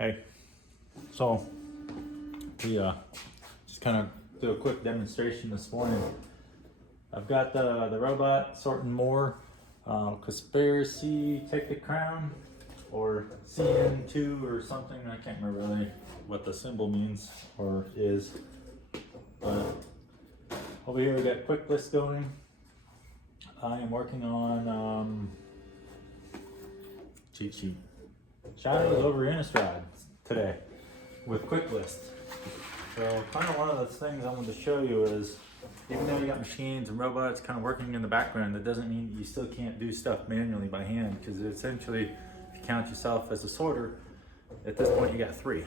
Hey, so we just kind of do a quick demonstration this morning. I've got the robot sorting more conspiracy, take the crown, or CN2 or something. I can't remember really what the symbol means or is. But over here we got quick list going. I am working on cheat sheet. Shadows over Innistrad today with quick list. So kind of one of the things I wanted to show you is, even though you got machines and robots kind of working in the background, that doesn't mean you still can't do stuff manually by hand, because essentially, if you count yourself as a sorter, at this point you got 3.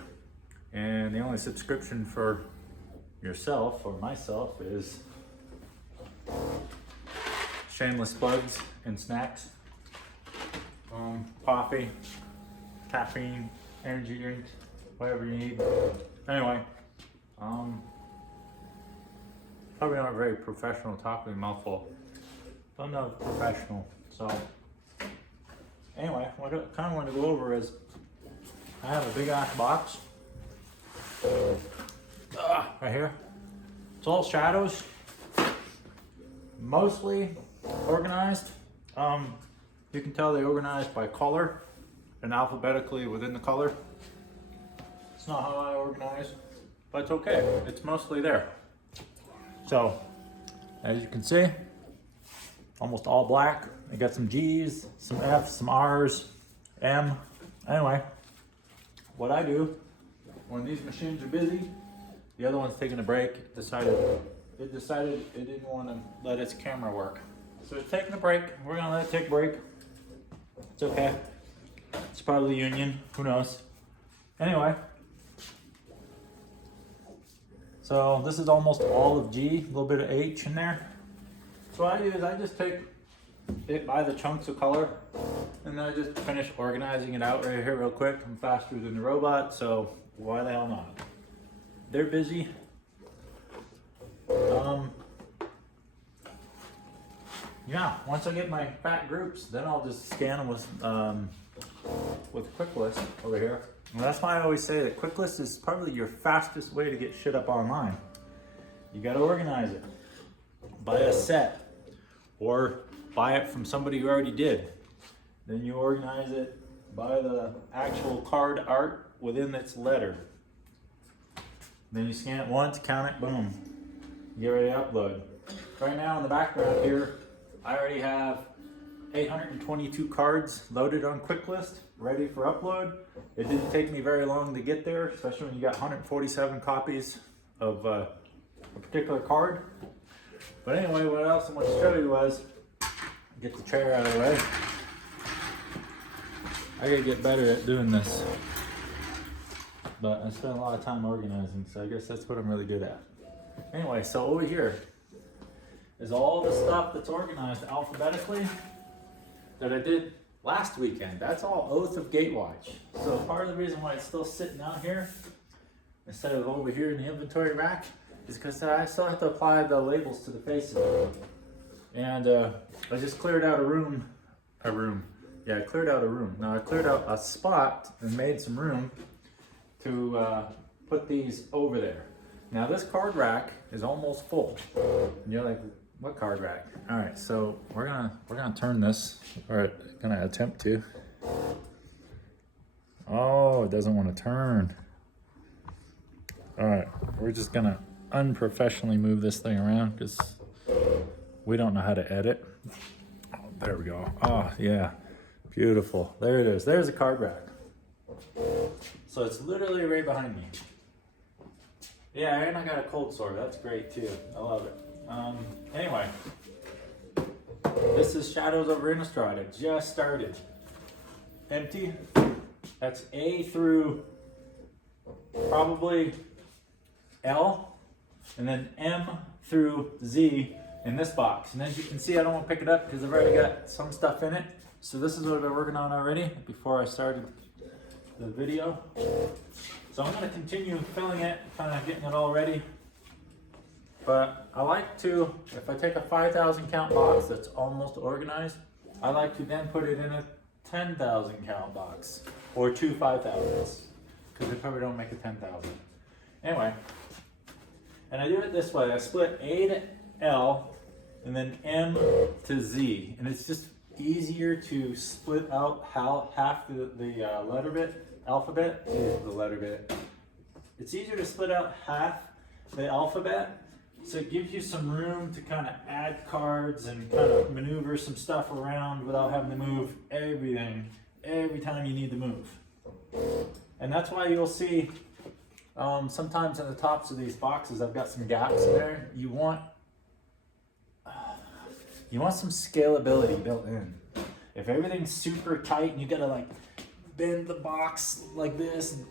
And the only subscription for yourself or myself is shameless plugs and snacks, coffee, caffeine, energy drinks, whatever you need. Anyway, probably not very professional talking, mouthful. I'm not professional, so anyway, what I kind of want to go over is, I have a big ass box right here. It's all shadows, mostly organized. You can tell they organized by color and alphabetically within the color. It's not how I organize, but it's okay. It's mostly there. So, as you can see, almost all black. I got some G's, some F's, some R's, M. Anyway, what I do when these machines are busy, the other one's taking a break, it decided it didn't want to let its camera work. So it's taking a break. We're gonna let it take a break. It's okay. It's part of the union, who knows. Anyway, so this is almost all of G, a little bit of H in there. So what I do is I just take it by the chunks of color, and then I just finish organizing it out right here real quick. I'm faster than the robot, so why the hell not? They're busy. Yeah, once I get my fat groups, then I'll just scan them with quick list over here. And that's why I always say that quick list is probably your fastest way to get shit up online. You gotta organize it. Buy a set, or buy it from somebody who already did. Then you organize it by the actual card art within its letter. Then you scan it once, count it, boom. Get ready to upload. Right now in the background here, I already have 822 cards loaded on quick list, ready for upload. It didn't take me very long to get there, especially when you got 147 copies of a particular card. But anyway, what else I want to show you was, get the chair out of the way. I gotta get better at doing this. But I spend a lot of time organizing, so I guess that's what I'm really good at. Anyway, so over here is all the stuff that's organized alphabetically that I did last weekend. That's all Oath of Gatewatch. So part of the reason why it's still sitting out here instead of over here in the inventory rack is because I still have to apply the labels to the faces. And I just cleared out a room. Yeah, I cleared out a room. Now I cleared out a spot and made some room to put these over there. Now this card rack is almost full. And you're like, what card rack? All right, so we're gonna turn this, or gonna attempt to. Oh, it doesn't want to turn. All right, we're just gonna unprofessionally move this thing around because we don't know how to edit. Oh, there we go. Oh yeah, beautiful. There it is. There's a card rack. So it's literally right behind me. Yeah, and I got a cold sore. That's great too. I love it. Anyway, this is Shadows over Innistrad. It just started. Empty. That's A through probably L, and then M through Z in this box. And as you can see, I don't want to pick it up because I've already got some stuff in it. So this is what I've been working on already before I started the video. So I'm going to continue filling it, kind of getting it all ready. But I like to, if I take a 5,000 count box that's almost organized, I like to then put it in a 10,000 count box, or two 5,000s. because they probably don't make a 10,000. Anyway, and I do it this way. I split A to L and then M to Z. And it's just easier to split out half the letter bit, alphabet to the letter bit. It's easier to split out half the alphabet, so it gives you some room to kind of add cards and kind of maneuver some stuff around without having to move everything every time you need to move. And that's why you'll see sometimes in the tops of these boxes I've got some gaps in there. You want some scalability built in. If everything's super tight and you gotta like bend the box like this and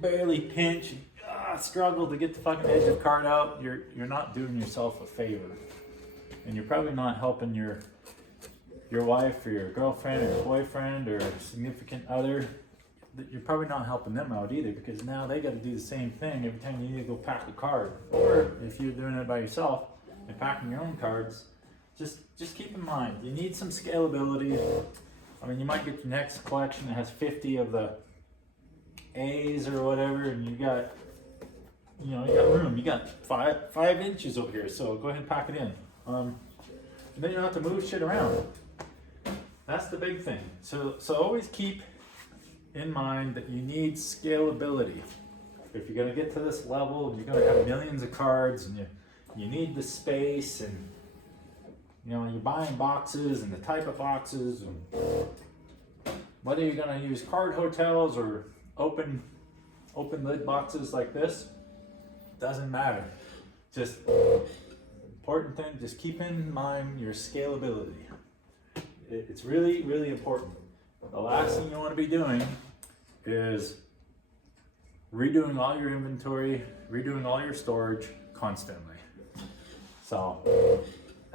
barely pinch, struggle to get the fucking edge of the card out, you're not doing yourself a favor. And you're probably not helping your wife or your girlfriend or your boyfriend or significant other. You're probably not helping them out either, because now they gotta do the same thing every time you need to go pack a card. Or if you're doing it by yourself and packing your own cards, just keep in mind, you need some scalability. I mean, you might get your next collection that has 50 of the A's or whatever, and you got room. You got five inches over here, so go ahead and pack it in. And then you don't have to move shit around. That's the big thing. So always keep in mind that you need scalability. If you're gonna get to this level, and you're gonna have millions of cards, and you need the space, and you're buying boxes and the type of boxes, and whether you're gonna use card hotels or open lid boxes like this, doesn't matter. Just important thing, just keep in mind your scalability. It's really, really important. The last thing you want to be doing is redoing all your inventory, redoing all your storage constantly. So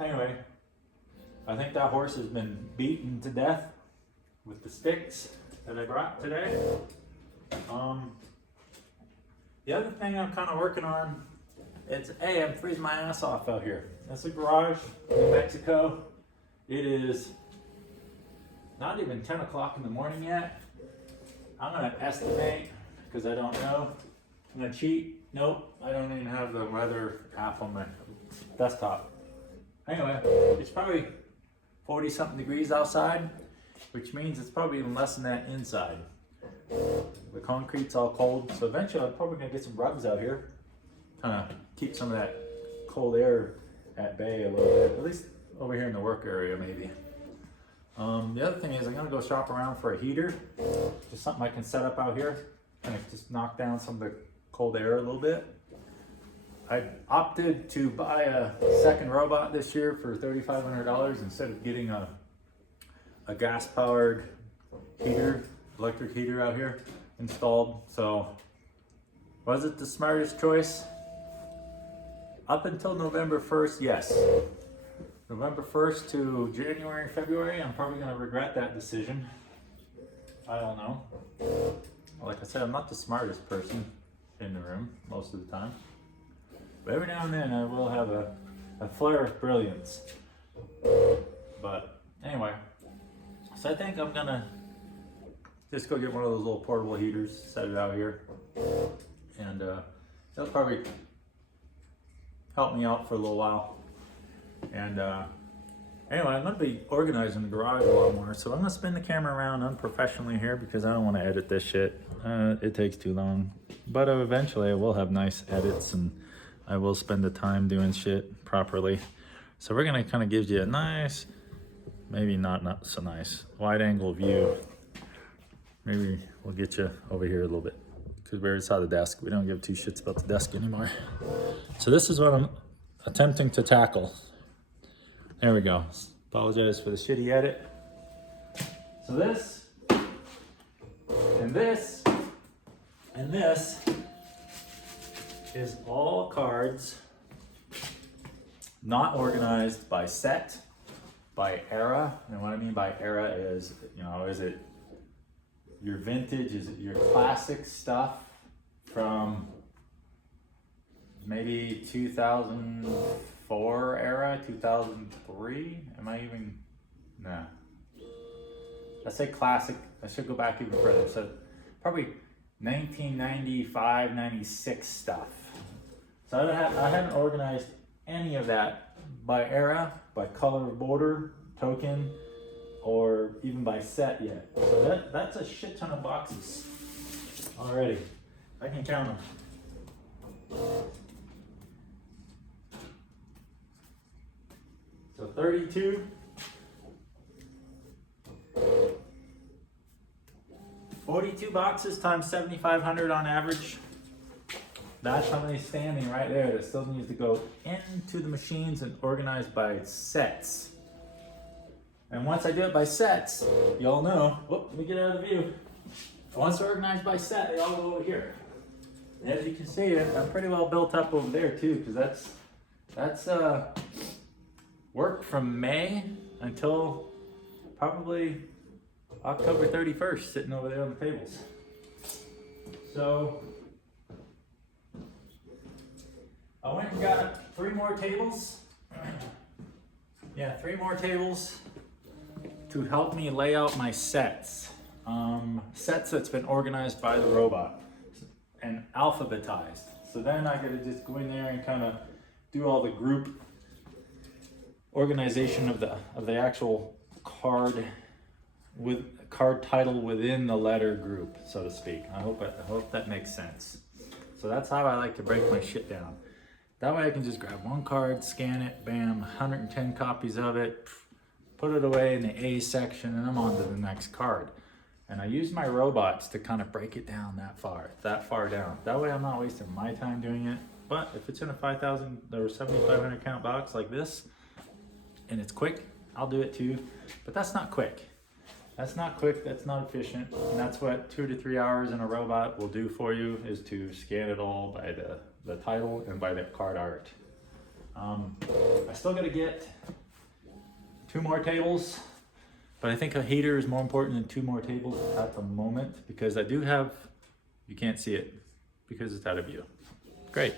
anyway, I think that horse has been beaten to death with the sticks that I brought today. The other thing I'm kind of working on, I'm freezing my ass off out here. That's a garage in New Mexico. It is not even 10 o'clock in the morning yet. I'm gonna estimate, because I don't know. I'm gonna cheat. Nope, I don't even have the weather app on my desktop. Anyway, it's probably 40 something degrees outside, which means it's probably even less than that inside. The concrete's all cold, so eventually I'm probably gonna get some rugs out here, kind of keep some of that cold air at bay a little bit, at least over here in the work area maybe. The other thing is I'm gonna go shop around for a heater, just something I can set up out here, kind of just knock down some of the cold air a little bit. I opted to buy a second robot this year for $3,500 instead of getting a gas-powered heater, electric heater out here installed. So was it the smartest choice? Up until November 1st, yes. November 1st to January, February, I'm probably gonna regret that decision. I don't know. Like I said, I'm not the smartest person in the room most of the time. But every now and then I will have a flare of brilliance. But anyway, so I think I'm gonna just go get one of those little portable heaters, set it out here, and that'll probably help me out for a little while. And anyway, I'm gonna be organizing the garage a lot more, so I'm gonna spin the camera around unprofessionally here because I don't want to edit this shit. It takes too long, but eventually I will have nice edits and I will spend the time doing shit properly. So we're gonna kind of give you a nice, maybe not so nice, wide angle view. Maybe we'll get you over here a little bit because we already saw the desk. We don't give two shits about the desk anymore. So this is what I'm attempting to tackle. There we go. Apologize for the shitty edit. So this, and this, and this is all cards not organized by set, by era. And what I mean by era is, is it your vintage? Is it your classic stuff from maybe 2004 era, 2003? Am I even, no. I say classic, I should go back even further. So probably 1995, 96 stuff. So I haven't organized any of that by era, by color of border, token, or even by set yet. So that's a shit ton of boxes already. I can count them. So 32. 42 boxes times 7,500 on average. That's how many standing right there that still needs to go into the machines and organized by sets. And once I do it by sets, y'all know, whoop, let me get out of the view. Once they're organized by set, they all go over here. And as you can see, I'm pretty well built up over there too, because that's work from May until probably October 31st, sitting over there on the tables. So I went and got 3 more tables. Yeah, 3 more tables to help me lay out my sets. Sets that's been organized by the robot and alphabetized. So then I gotta just go in there and kind of do all the group organization of the actual card with card title within the letter group, so to speak. I hope that makes sense. So that's how I like to break my shit down. That way I can just grab one card, scan it, bam, 110 copies of it, put it away in the A section, and I'm on to the next card. And I use my robots to kind of break it down that far down. That way I'm not wasting my time doing it. But if it's in a 5,000 or 7,500 count box like this, and it's quick, I'll do it too. But that's not quick. That's not quick, that's not efficient. And that's what 2 to 3 hours in a robot will do for you, is to scan it all by the title and by the card art. I still gotta get 2 more tables, but I think a heater is more important than 2 more tables at the moment, because I do have, you can't see it because it's out of view. Great.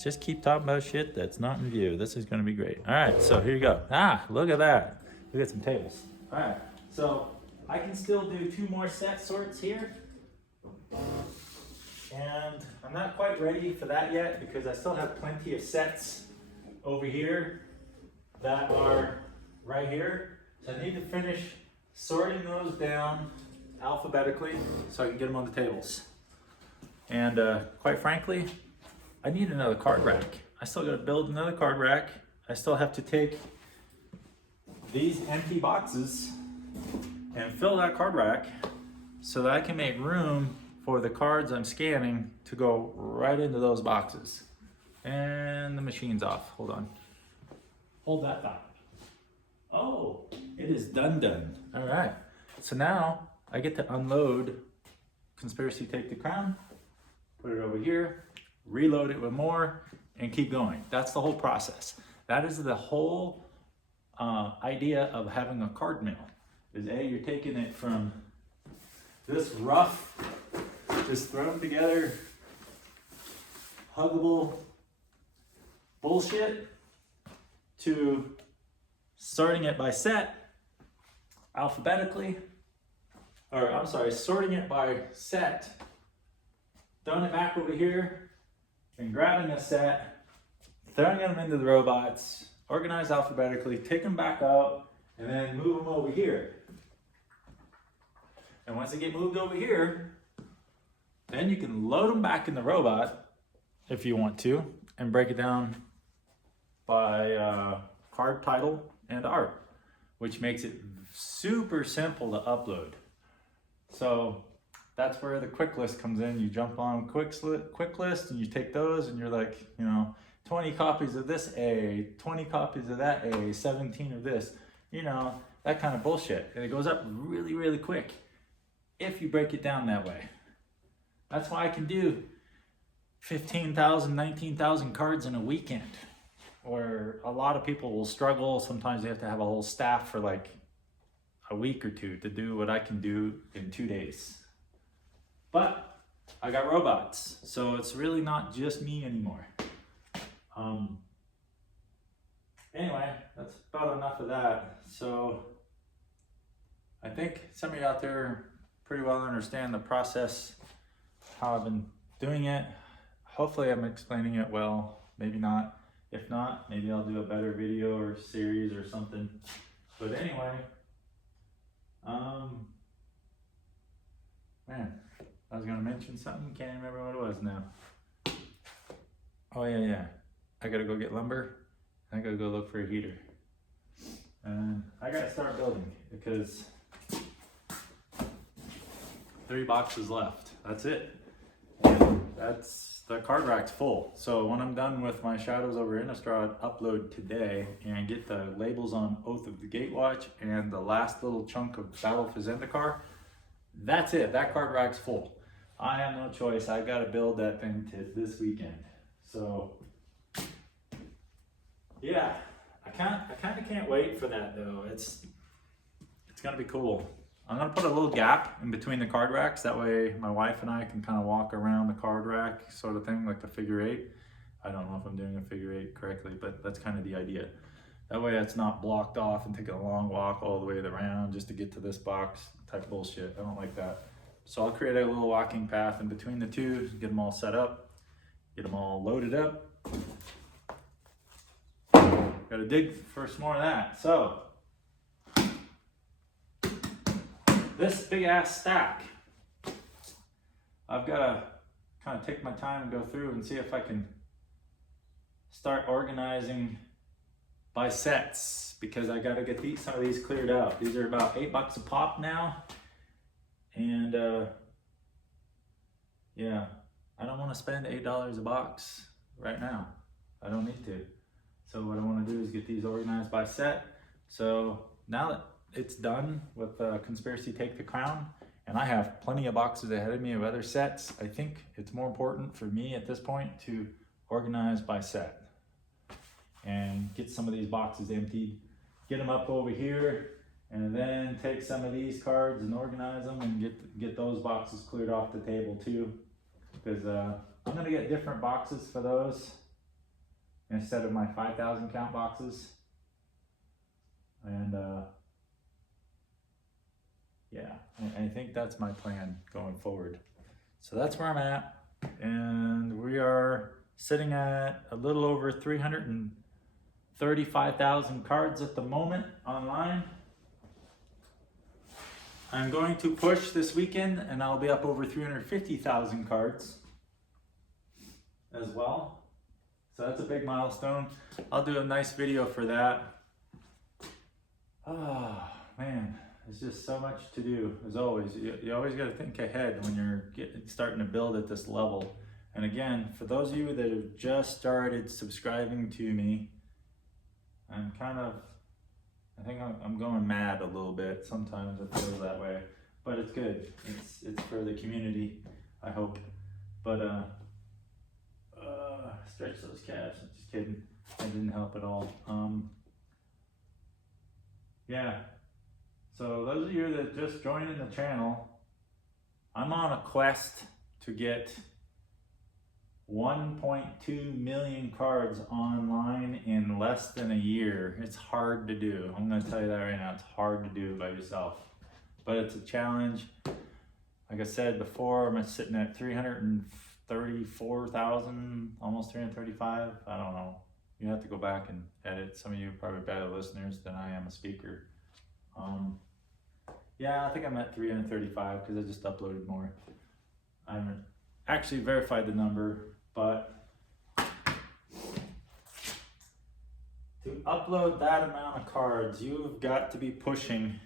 Just keep talking about shit that's not in view. This is gonna be great. All right, so here you go. Look at that. We got some tables. All right, so I can still do 2 more set sorts here. And I'm not quite ready for that yet, because I still have plenty of sets over here that are right here. So I need to finish sorting those down alphabetically so I can get them on the tables. And quite frankly, I need another card rack. I still gotta build another card rack. I still have to take these empty boxes and fill that card rack so that I can make room for the cards I'm scanning to go right into those boxes. And the machine's off, hold on. Hold that thought. Oh, it is done. All right, so now I get to unload Conspiracy Take the Crown, put it over here, reload it with more, and keep going. That's the whole process. That is the whole idea of having a card mill. Is you're taking it from this rough, just thrown together, huggable bullshit, to sorting it by set, alphabetically, or I'm sorry, sorting it by set, throwing it back over here, and grabbing a set, throwing them into the robots, organized alphabetically, take them back out, and then move them over here. And once they get moved over here, then you can load them back in the robot if you want to, and break it down by card title and art, which makes it super simple to upload. So that's where the quick list comes in. You jump on quick list and you take those and you're like, 20 copies of this A, 20 copies of that A, 17 of this, that kind of bullshit. And it goes up really, really quick if you break it down that way. That's why I can do 15,000, 19,000 cards in a weekend, where a lot of people will struggle. Sometimes they have to have a whole staff for like a week or 2 to do what I can do in 2 days. But I got robots, so it's really not just me anymore. Anyway, that's about enough of that. So I think some of you out there pretty well understand the process how I've been doing it. Hopefully I'm explaining it well, maybe not. If not, maybe I'll do a better video or series or something. But anyway, man, I was gonna mention something, can't remember what it was now. Oh yeah, I gotta go get lumber. I gotta go look for a heater. And I gotta start building because 3 boxes left. That's it. And the card rack's full. So when I'm done with my Shadows over Innistrad upload today and get the labels on Oath of the Gatewatch and the last little chunk of Battle for Zendikar, that's it. That card rack's full. I have no choice. I gotta build that thing this weekend. So yeah, I kind of can't wait for that though. It's gonna be cool. I'm gonna put a little gap in between the card racks. That way my wife and I can kind of walk around the card rack sort of thing, like the figure 8. I don't know if I'm doing a figure 8 correctly, but that's kind of the idea. That way it's not blocked off and taking a long walk all the way around just to get to this box type of bullshit. I don't like that. So I'll create a little walking path in between the two, get them all set up, get them all loaded up. Gotta dig for some more of that. So this big ass stack, I've got to kind of take my time and go through and see if I can start organizing by sets, because I got to get some of these cleared out. These are about $8 a pop now, and yeah, I don't want to spend $8 a box right now. I don't need to. So what I want to do is get these organized by set. So now that it's done with Conspiracy Take the Crown, and I have plenty of boxes ahead of me of other sets, I think it's more important for me at this point to organize by set and get some of these boxes emptied, get them up over here, and then take some of these cards and organize them and get those boxes cleared off the table too, because I'm gonna get different boxes for those instead of my 5,000 count boxes. And yeah, I think that's my plan going forward. So that's where I'm at. And we are sitting at a little over 335,000 cards at the moment online. I'm going to push this weekend and I'll be up over 350,000 cards as well. So that's a big milestone. I'll do a nice video for that. Oh man, it's just so much to do, as always. You always got to think ahead when you're starting to build at this level. And again, for those of you that have just started subscribing to me, I think I'm going mad a little bit. Sometimes it feels that way, but it's good. It's for the community, I hope. But stretch those calves. I'm just kidding. That didn't help at all. Yeah. So those of you that just joined in the channel, I'm on a quest to get 1.2 million cards online in less than a year. It's hard to do. I'm going to tell you that right now. It's hard to do by yourself, but it's a challenge. Like I said before, I'm sitting at 334,000, almost 335. I don't know. You have to go back and edit. Some of you are probably better listeners than I am a speaker. Yeah, I think I'm at 335 because I just uploaded more. I haven't actually verified the number, but to upload that amount of cards, you've got to be pushing.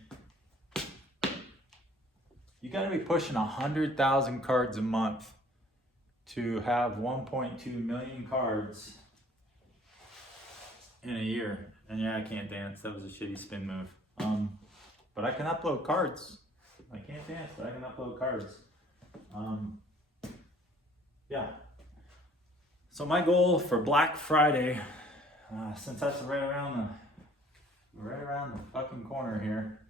You got to be pushing 100,000 cards a month to have 1.2 million cards in a year. And yeah, I can't dance. That was a shitty spin move. But I can upload cards. I can't dance, but I can upload cards. Yeah. So my goal for Black Friday, since that's right around the fucking corner here.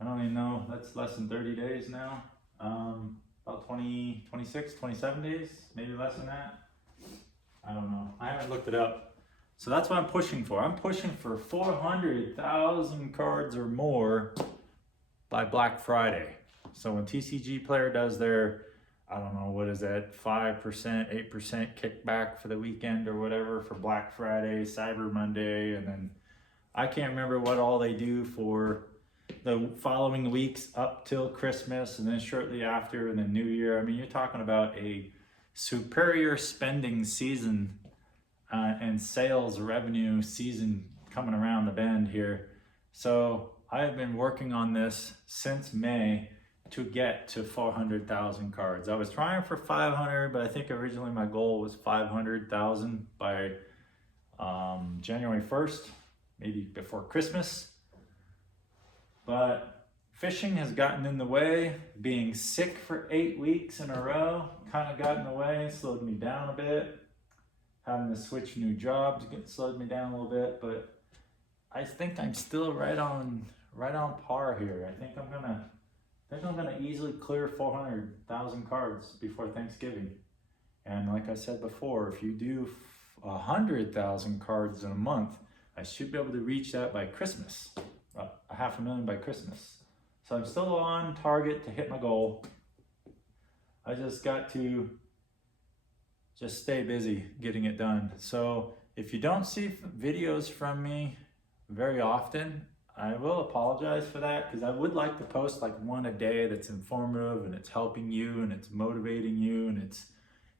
I don't even know. That's less than 30 days now. About 26, 27 days, maybe less than that. I don't know. I haven't looked it up. So that's what I'm pushing for. I'm pushing for 400,000 cards or more by Black Friday. So when TCG Player does their I don't know, what is that, 5%, 8% kickback for the weekend or whatever for Black Friday, Cyber Monday, and then I can't remember what all they do for the following weeks up till Christmas and then shortly after and then New Year. I mean, you're talking about a superior spending season and sales revenue season coming around the bend here. So I've been working on this since May to get to 400,000 cards. I was trying for 500, but I think originally my goal was 500,000 by January 1st, maybe before Christmas. But fishing has gotten in the way. Being sick for 8 weeks in a row kind of got in the way, slowed me down a bit. Having to switch new jobs slowed me down a little bit, but I think I'm still right on par here. I think I'm gonna easily clear 400,000 cards before Thanksgiving. And like I said before, if you do 100,000 cards in a month, I should be able to reach that by Christmas, 500,000 by Christmas. So I'm still on target to hit my goal. I just got to just stay busy getting it done. So if you don't see videos from me very often, I will apologize for that, because I would like to post like one a day that's informative and it's helping you and it's motivating you and it's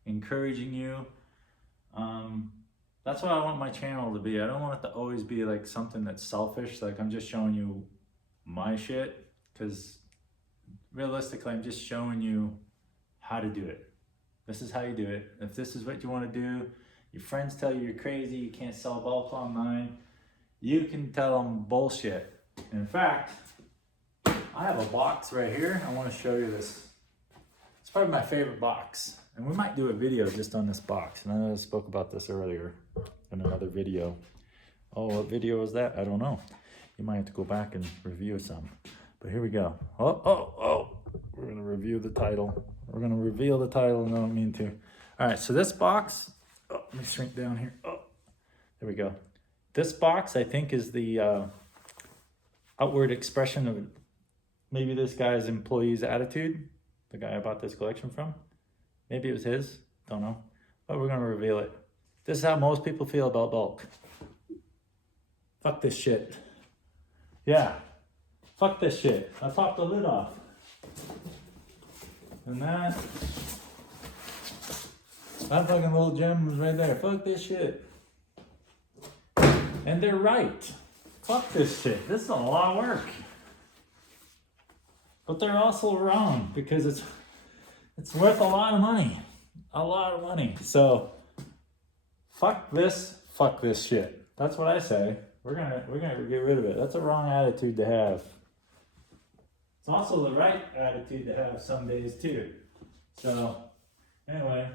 encouraging you. That's what I want my channel to be. I don't want it to always be like something that's selfish, like I'm just showing you my shit, because realistically I'm just showing you how to do it. This is how you do it. If this is what you want to do, your friends tell you you're crazy, you can't sell bulk online, you can tell them bullshit. In fact, I have a box right here. I want to show you this. It's probably my favorite box. And we might do a video just on this box. And I know I spoke about this earlier in another video. Oh, what video is that? I don't know. You might have to go back and review some. But here we go. Oh. We're going to review the title. We're going to reveal the title, and I don't mean to. All right, so this box, let me shrink down here. Oh, there we go. This box, I think, is the outward expression of maybe this guy's employee's attitude, the guy I bought this collection from. Maybe it was his, don't know. But we're going to reveal it. This is how most people feel about bulk. Fuck this shit. Yeah, fuck this shit. I popped the lid off. And that fucking little gem was right there. Fuck this shit. And they're right. Fuck this shit. This is a lot of work. But they're also wrong, because it's worth a lot of money. A lot of money. So fuck this shit. That's what I say. We're gonna get rid of it. That's a wrong attitude to have. It's also the right attitude to have some days too. So anyway,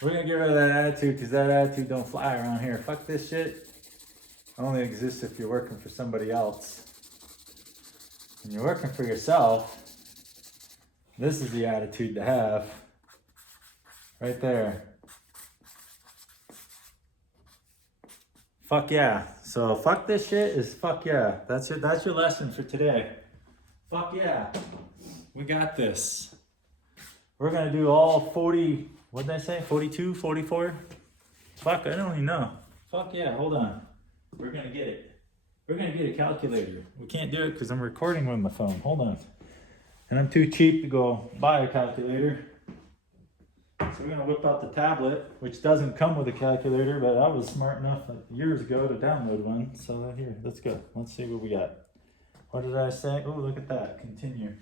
we're gonna get rid of that attitude, because that attitude don't fly around here. Fuck this shit. Only exists if you're working for somebody else. When you're working for yourself, this is the attitude to have. Right there. Fuck yeah. So fuck this shit is fuck yeah. That's your lesson for today. Fuck yeah. We got this. We're gonna do all 40, what did I say? 42, 44? Fuck, I don't even know. Fuck yeah, hold on. We're gonna get it. We're gonna get a calculator. We can't do it because I'm recording with my phone. Hold on. And I'm too cheap to go buy a calculator. So we're gonna whip out the tablet, which doesn't come with a calculator, but I was smart enough years ago to download one. So here, let's go. Let's see what we got. What did I say? Oh, look at that. Continue.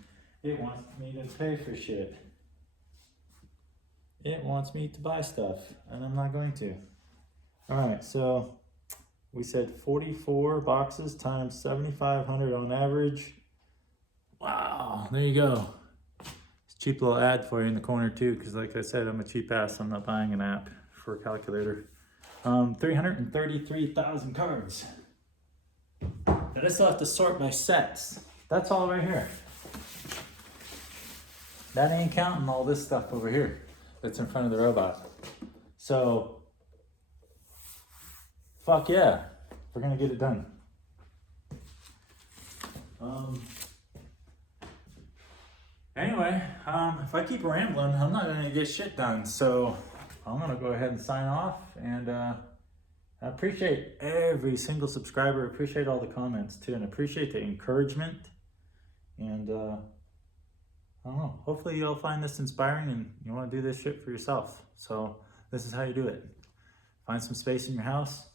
It wants me to pay for shit. It wants me to buy stuff, and I'm not going to. All right, so we said 44 boxes times 7,500 on average. Wow, there you go. It's a cheap little ad for you in the corner too, because like I said, I'm a cheap ass. I'm not buying an app for a calculator. 333,000 cards. And I still have to sort by sets. That's all right here. That ain't counting all this stuff over here that's in front of the robot. So, fuck yeah, we're gonna get it done. Anyway, if I keep rambling, I'm not gonna get shit done. So I'm gonna go ahead and sign off. And I appreciate every single subscriber. Appreciate all the comments too, and appreciate the encouragement. And I don't know. Hopefully you'll find this inspiring and you want to do this shit for yourself. So this is how you do it. Find some space in your house.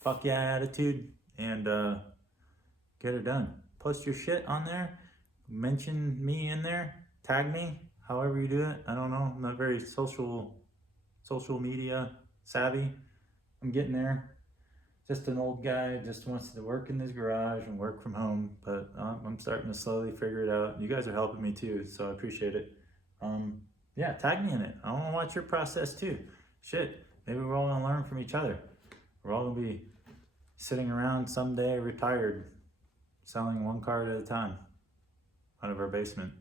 Fuck yeah attitude, and get it done. Post your shit on there. Mention me in there. Tag me. However you do it. I don't know. I'm not very social media savvy. I'm getting there. Just an old guy, just wants to work in his garage and work from home, but I'm starting to slowly figure it out. You guys are helping me too, so I appreciate it. Yeah, tag me in it. I want to watch your process too. Shit, maybe we're all gonna learn from each other. We're all gonna be sitting around someday retired, selling one card at a time, out of our basement,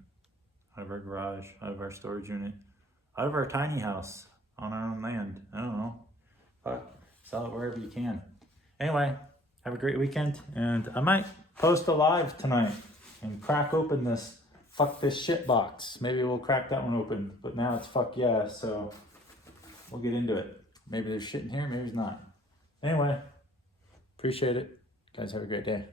out of our garage, out of our storage unit, out of our tiny house on our own land. I don't know. Fuck, sell it wherever you can. Anyway, have a great weekend, and I might post a live tonight and crack open this fuck this shit box. Maybe we'll crack that one open, but now it's fuck yeah, so we'll get into it. Maybe there's shit in here, maybe there's not. Anyway, appreciate it. Guys, have a great day.